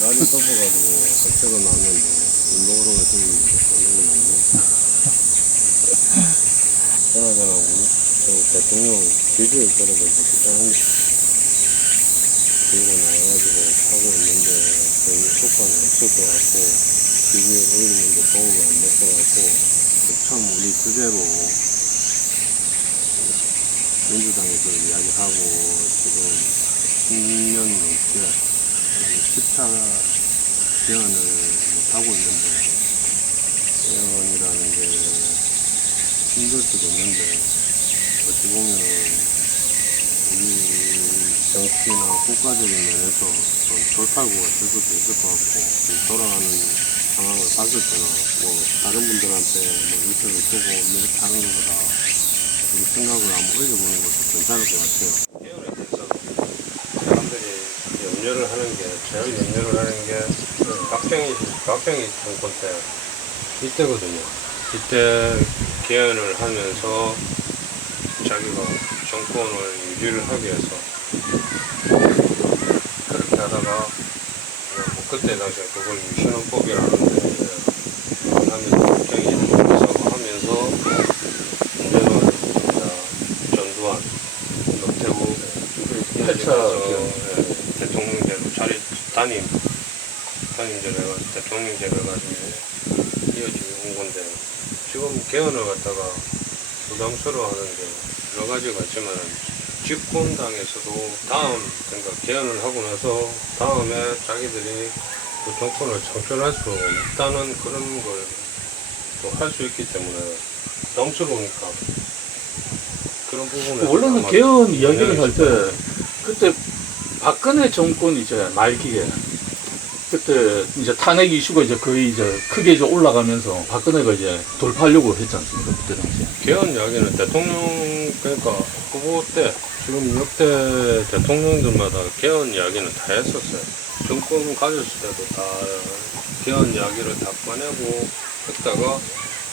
날이 덮어가지고 백색은 나왔는데 운동으로 지금 운동은 없네. 그나저나 우리 대통령 제주에 떨어져서 식당한 게 제주에 나와가지고 하고 있는데 저희 효과는 없을 것 같고 제주에 올리는데 도움이 안 될 것 같고 참 우리 그대로 민주당에서 이야기하고 지금 10년 넘게 10차 개헌을 못하고 있는데 개헌이라는 게 힘들 수도 있는데 어찌 보면은 우리 정치나 국가적인 면에서 좀 돌파구가 될 수도 있을 것 같고 돌아가는 상황을 봤을 때는 뭐 다른 분들한테 뭐 일표를 두고 이렇게 하는 것보다 우리 생각을 한번 올려보는 것도 괜찮을 것 같아요. 개헌에 대해서 사람들이 염려를 하는 게, 제일 염려를 하는 게, 박정희 정권 때, 이때거든요. 이때 개헌을 하면서 자기가 정권을 유지를 하기 위해서 그렇게 하다가, 뭐 그때 당시에 그걸 유신헌법이라는데, 하면서 박정희 정권에서 하면서, 이제는 전두환, 노태우, 대통령제로 단임제를 대통령제를 가지고 이어지고 온 건데 지금 개헌을 갖다가 부담스러워하는 게 여러 가지가 있지만 집권당에서도 그러니까 개헌을 하고 나서 다음에 자기들이 그 정권을 창출할 수 있다는 그런 걸 또 할 수 있기 때문에 부담스러우니까 그런 부분에 원래는 개헌 이야기를 할 때 그때 박근혜 정권 이제 말기에 그때 이제 탄핵 이슈가 이제 거의 이제 크게 이제 올라가면서 박근혜가 이제 돌파하려고 했지 않습니까? 그때 당시에. 개헌 이야기는 대통령, 그러니까 후보 때, 지금 역대 대통령들마다 개헌 이야기는 다 했었어요. 정권 가졌을 때도 다 개헌 이야기를 다 꺼내고 했다가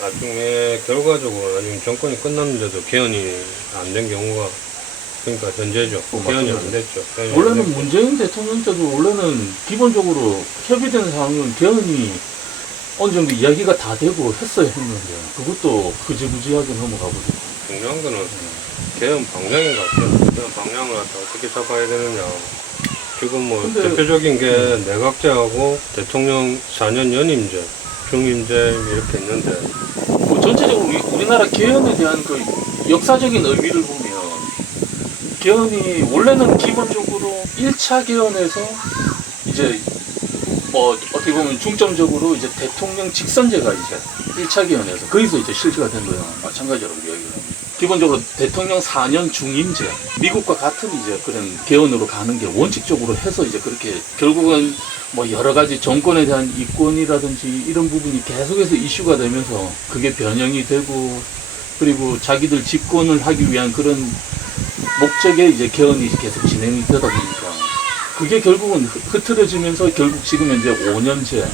나중에 결과적으로 나중에 정권이 끝났는데도 개헌이 안 된 경우가 그러니까 현재죠. 개헌이 안 됐죠. 원래는 문재인 대통령 때도 원래는 기본적으로 협의된 사항은 개헌이 어느 정도 이야기가 다 되고 했어야 했는데 그것도 흐지부지하게 넘어가거든요. 중요한 거는 개헌 방향인 것 같아요. 개헌 방향을 갖다 어떻게 잡아야 되느냐. 지금 뭐 대표적인 게 내각제하고 대통령 4년 연임제, 중임제 이렇게 있는데 뭐 전체적으로 우리나라 개헌에 대한 그 역사적인 의미를 보면 개헌이 원래는 기본적으로 1차 개헌에서 이제 뭐 어떻게 보면 중점적으로 이제 대통령 직선제가 이제 1차 개헌에서 거기서 이제 실시가 된 거예요. 마찬가지로 이야기를 합니다. 기본적으로 대통령 4년 중임제, 미국과 같은 이제 그런 개헌으로 가는 게 원칙적으로 해서 이제 그렇게 결국은 뭐 여러 가지 정권에 대한 이권이라든지 이런 부분이 계속해서 이슈가 되면서 그게 변형이 되고 그리고 자기들 집권을 하기 위한 그런 목적에 이제 개헌이 계속 진행이 되다 보니까 그게 결국은 흐트러지면서 결국 지금 이제 5년제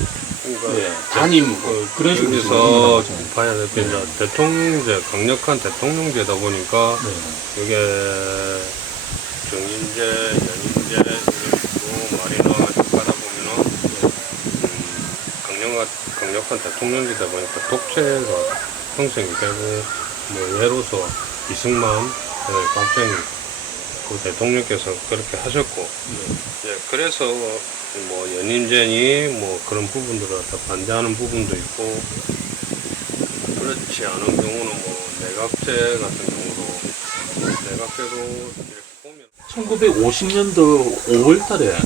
그러니까 예, 단임 그런 식으로 여기서 봐야 될 게 이제 대통령제, 강력한 대통령제다 보니까 이게 중임제, 연임제 이런 식으로 말이 나가다 보면은 강력한 대통령제다 보니까 독재가 형성이 되고 뭐 예로서 이승만, 박정희 그 대통령께서 그렇게 하셨고 그래서 뭐 연임제니 뭐 그런 부분들을 다 반대하는 부분도 있고 그렇지 않은 경우는 뭐 내각제 같은 경우도 내각제도 이렇게 보면 1950년도 5월 달에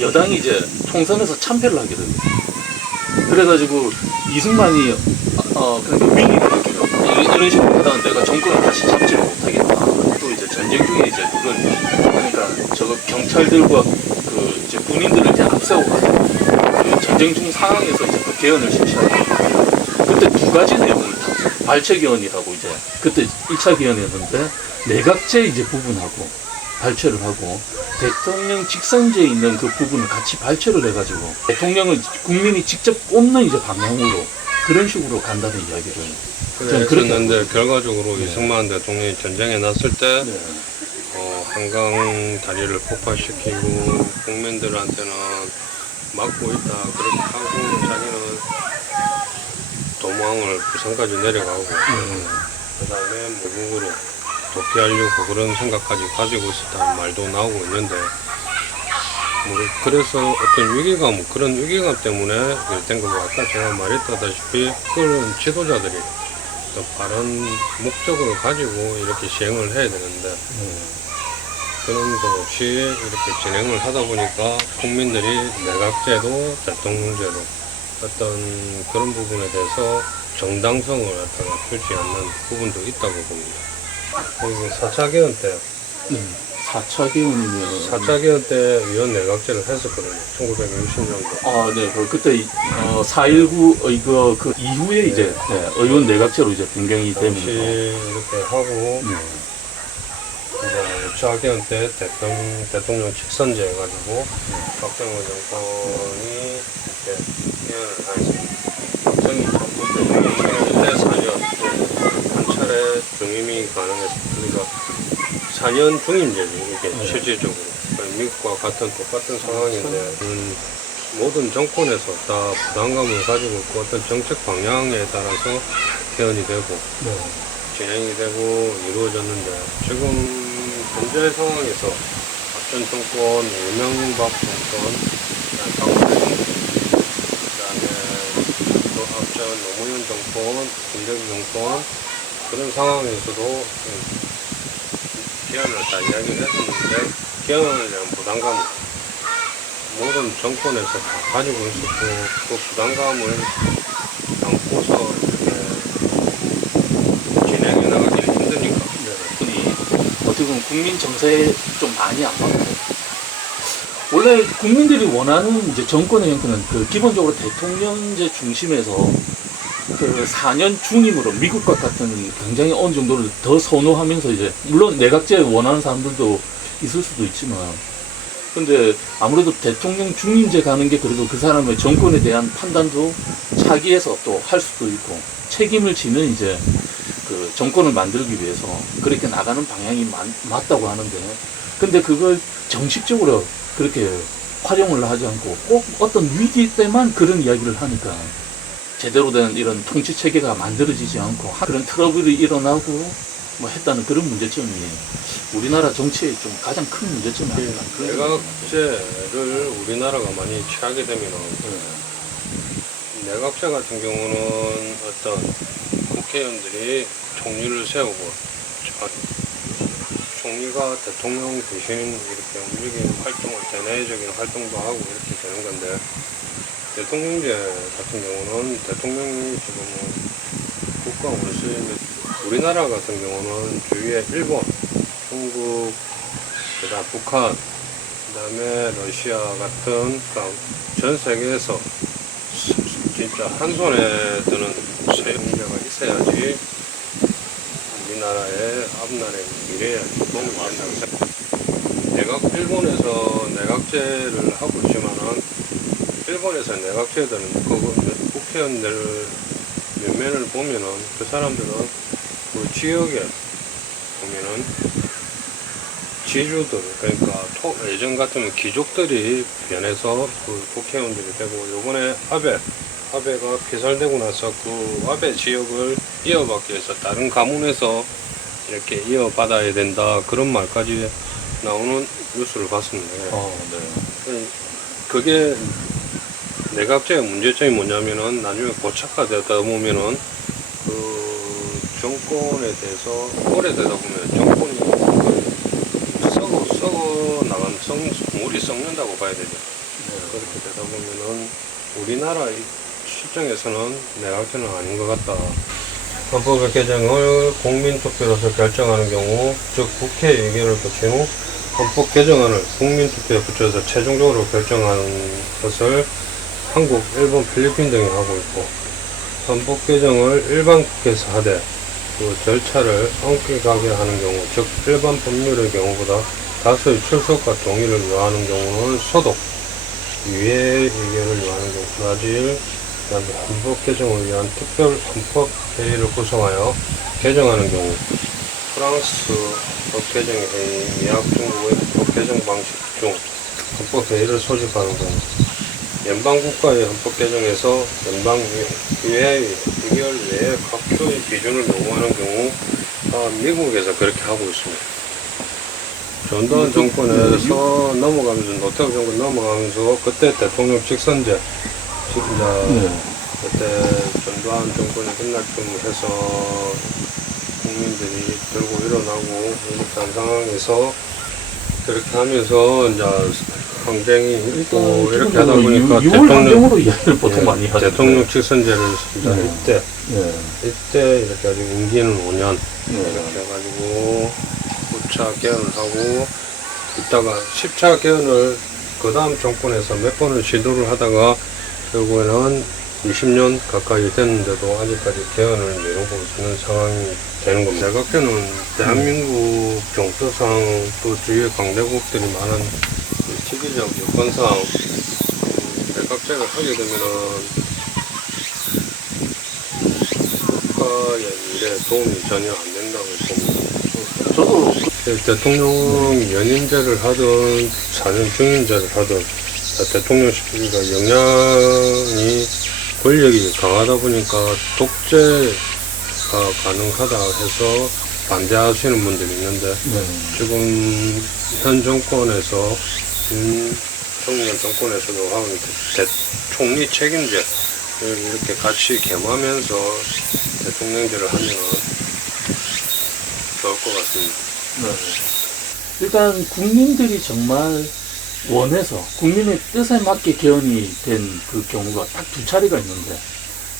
여당이 이제 총선에서 참패를 하게 됩니다. 그래가지고 이승만이 그러니까 위기를 느끼고 이런 식으로 하다가 내가 정권을 다시 잡지를 못하겠다. 또 이제 전쟁 중에 이제 그걸 그러니까 저거 경찰들과 그 이제 군인들을 이제 앞세우고 그 전쟁 중 상황에서 이제 그 개헌을 실시하게 그때 두 가지 내용을 탔어요. 발췌 개헌이라고 이제 그때 1차 개헌이었는데 내각제 이제 부분하고 발췌를 하고 대통령 직선제에 있는 그 부분을 같이 발췌를 해가지고 대통령을 국민이 직접 뽑는 이제 방향으로 그런 식으로 간다는 이야기를 저는 그렇게 그랬는데 결과적으로 네. 이승만 대통령이 전쟁에 났을 때 네. 한강 다리를 폭파시키고 국민들한테는 막고 있다 그렇게 하고 자기는 도망을 부산까지 내려가고 그 다음에 모국으로 도피하려고 그런 생각까지 가지고 있었다는 말도 나오고 있는데 그래서 어떤 위기감 그런 위기감 때문에 된 거고 아까 제가 말했다시피 그런 지도자들이 바른 목적을 가지고 이렇게 시행을 해야 되는데 그런 거 없이 이렇게 진행을 하다 보니까 국민들이 내각제도 대통령제도 어떤 그런 부분에 대해서 정당성을 갖다가 주지 않는 부분도 있다고 봅니다. 그리고 4차 개헌 때 4차 개헌이면 4차 개헌 때 위원 내각제를 했었거든요. 1960년도. 아, 네. 그때 4.19 이거 그 이후에 이제 네, 의원 내각제로 이제 변경이 당시 되면서 이렇게 하고 네. 이제 5차 개헌 때 대통령 직선제 해가지고 박정희 정권이 이렇게 개헌을 하였습니다. 박정희 정권 때 그때 4년 한 차례 중임이 가능했습니다. 그러니까 4년 중임제죠. 이게 실질적으로 미국과 똑같은 상황인데 모든 정권에서 다 부담감을 가지고 있고 어떤 정책 방향에 따라서 개헌이 되고 진행이 되고 이루어졌는데 지금 현재 상황에서 박전 정권, 이명박 정권, 박근혜 그다음에 또 앞전 노무현 정권, 김대중 정권 그런 상황에서도 개헌을 다 이야기를 했었는데 개헌에 대한 부담감을 모든 정권에서 다 가지고 있었고 그 부담감을 안고서 이렇게 진행해 나가기 힘드니까 흔히 어떻게 보면 국민 정서에 좀 많이 안 맞고 원래 국민들이 원하는 이제 정권의 형태는 그 기본적으로 대통령제 중심에서 그 4년 중임으로 미국과 같은 굉장히 어느 정도를 더 선호하면서 이제 물론 내각제 원하는 사람들도 있을 수도 있지만 근데 아무래도 대통령 중임제 가는 게 그래도 그 사람의 정권에 대한 판단도 차기해서 또 할 수도 있고 책임을 지는 이제 그 정권을 만들기 위해서 그렇게 나가는 방향이 맞다고 하는데 근데 그걸 정식적으로 그렇게 활용을 하지 않고 꼭 어떤 위기 때만 그런 이야기를 하니까 제대로 된 이런 통치 체계가 만들어지지 않고 그런 트러블이 일어나고 뭐 했다는 그런 문제점이 우리나라 정치의 좀 가장 큰 문제점이 아닌가. 내각제를 우리나라가 많이 취하게 되면 내각제 같은 경우는 어떤 국회의원들이 총리를 세우고 총리가 대통령 대신 이렇게 움직이는 활동을 대내적인 활동도 하고 이렇게 되는 건데 대통령제 같은 경우는 대통령이 지금은 국가 원수인데 우리나라 같은 경우는 주위에 일본, 중국, 그다음 북한, 그다음에 러시아 같은 전 세계에서 진짜 한 손에 드는 세용자가 있어야지 우리나라의 앞날의 미래에 도움이 된다고 생각합니다. 일본에서 내각제를 하고 있지만은 일본에서 내각제들은 그 국회의원들 면면을 보면은 그 사람들은 그 지역에 보면은 지주들 그러니까 예전 같으면 귀족들이 변해서 그 국회의원들이 되고 요번에 아베가 피살되고 나서 그 아베 지역을 이어받기 위해서 다른 가문에서 이렇게 이어받아야 된다 그런 말까지 나오는 뉴스를 봤습니다. 네. 그게 내각제의 문제점이 뭐냐면은 나중에 고착화되다 보면은 그 정권에 대해서 오래되다 보면 정권이 썩어 물이 썩는다고 봐야 되죠. 그렇게 되다 보면은 우리나라 실정에서는 내가 할 때는 아닌 것 같다. 헌법의 개정을 국민투표로서 결정하는 경우, 즉 국회 의결을 거친 후 헌법 개정안을 국민투표에 붙여서 최종적으로 결정하는 것을 한국, 일본, 필리핀 등이 하고 있고, 헌법 개정을 일반 국회에서 하되 그 절차를 엄격하게 하는 경우, 즉 일반 법률의 경우보다 다수의 출석과 동의를 요하는 경우는 소독, 유예 의결을 요하는 경우, 브라질, 그다음에 헌법 개정을 위한 특별 헌법 회의를 구성하여 개정하는 경우, 프랑스 헌법 개정 회의, 미학 중국의 헌법 개정 방식 중 헌법 회의를 소집하는 경우, 연방 국가의 헌법 개정에서 연방 의회 의결 외에 각조의 기준을 요구하는 경우, 미국에서 그렇게 하고 있습니다. 전두환 정권에서 넘어가면서, 노태우 정권 넘어가면서, 그때 대통령 직선제, 그때 전두환 정권이 끝날 쯤 해서 국민들이 들고 일어나고 이렇게 한 상황에서 그렇게 하면서 이제 항쟁이 있고 이렇게 하다 보니까 6월 항쟁으로 이야기를 보통 많이 하죠. 대통령 직선제를 이때 이렇게 아주 임기는 5년 이렇게 해가지고 9차 개헌을 하고 있다가 10차 개헌을 그 다음 정권에서 몇 번을 시도를 하다가 결국에는 20년 가까이 됐는데도 아직까지 개헌을 미루고 있는 상황이 되는 겁니다. 백악회는 대한민국 정서상 또 주위에 강대국들이 많은 시기적 여건상 백악제를 하게 되면은 국가의 일에 도움이 전혀 안 된다고 봅니다. 저도 대통령 연임제를 하든 4년 중임제를 하든 대통령실가 영향이 권력이 강하다 보니까 독재가 가능하다 해서 반대하시는 분들이 있는데 지금 현 정권에서 윤석열 정권에서도 하고 총리 책임제를 이렇게 같이 겸하면서 대통령제를 하면 좋을 것 같습니다. 일단 국민들이 정말 원해서 국민의 뜻에 맞게 개헌이 된 그 경우가 딱 두 차례가 있는데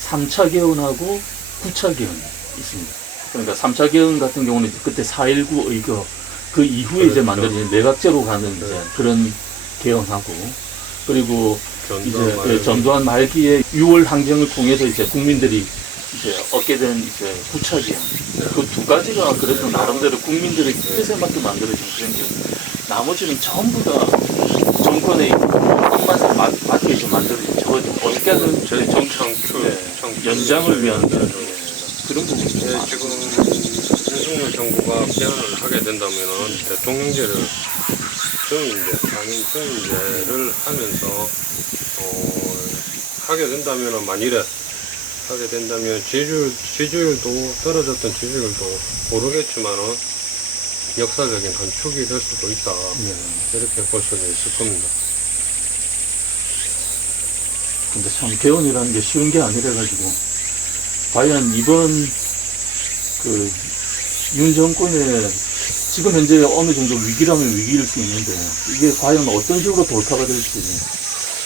3차 개헌하고 9차 개헌이 있습니다. 그러니까 3차 개헌 같은 경우는 이제 그때 4.19 의거 그 이후에 이제 만들어진 내각제로 가는 이제 그런 개헌하고, 그리고 전두환 말기에 6월 항쟁을 통해서 이제 국민들이 이제 얻게 된 이제 9차 개헌, 그 두 가지가 그래도 나름대로 국민들의 뜻에 맞게 만들어진 그런 개헌. 나머지는 전부 다 정권의 입맛에 맞게 이제 만들어진 저 어떻게 하든 연장을 위한 그런 부분이 지금 윤석열 정부가 개헌을 하게 된다면은 대통령제를 단임 중임제를 하면서 하게 된다면은 만일에 하게 된다면 지지율도 떨어졌던 지지율도 오르겠지만은 역사적인 한 축이 될 수도 있다. 이렇게 볼 수도 있을 겁니다. 근데 참 개헌이라는 게 쉬운 게 아니라가지고 과연 이번 그 윤 정권의 지금 현재 어느 정도 위기라면 위기일 수 있는데 이게 과연 어떤 식으로 돌파가 될지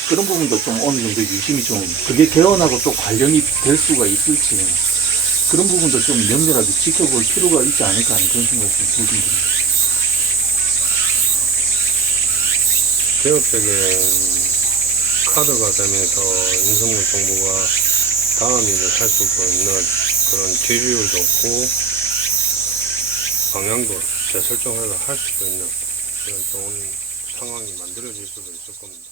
그런 부분도 좀 어느 정도 유심히 좀 그게 개헌하고 또 관련이 될 수가 있을지 그런 부분도 좀 면밀하게 지켜볼 필요가 있지 않을까 하는 그런 생각이 좀 듭니다. 개혁적인 카드가 되면서 윤석열 정부가 다음 일을 할 수 있는 그런 지지율도 없고 방향도 재설정해서 할 수도 있는 그런 좋은 상황이 만들어질 수도 있을 겁니다.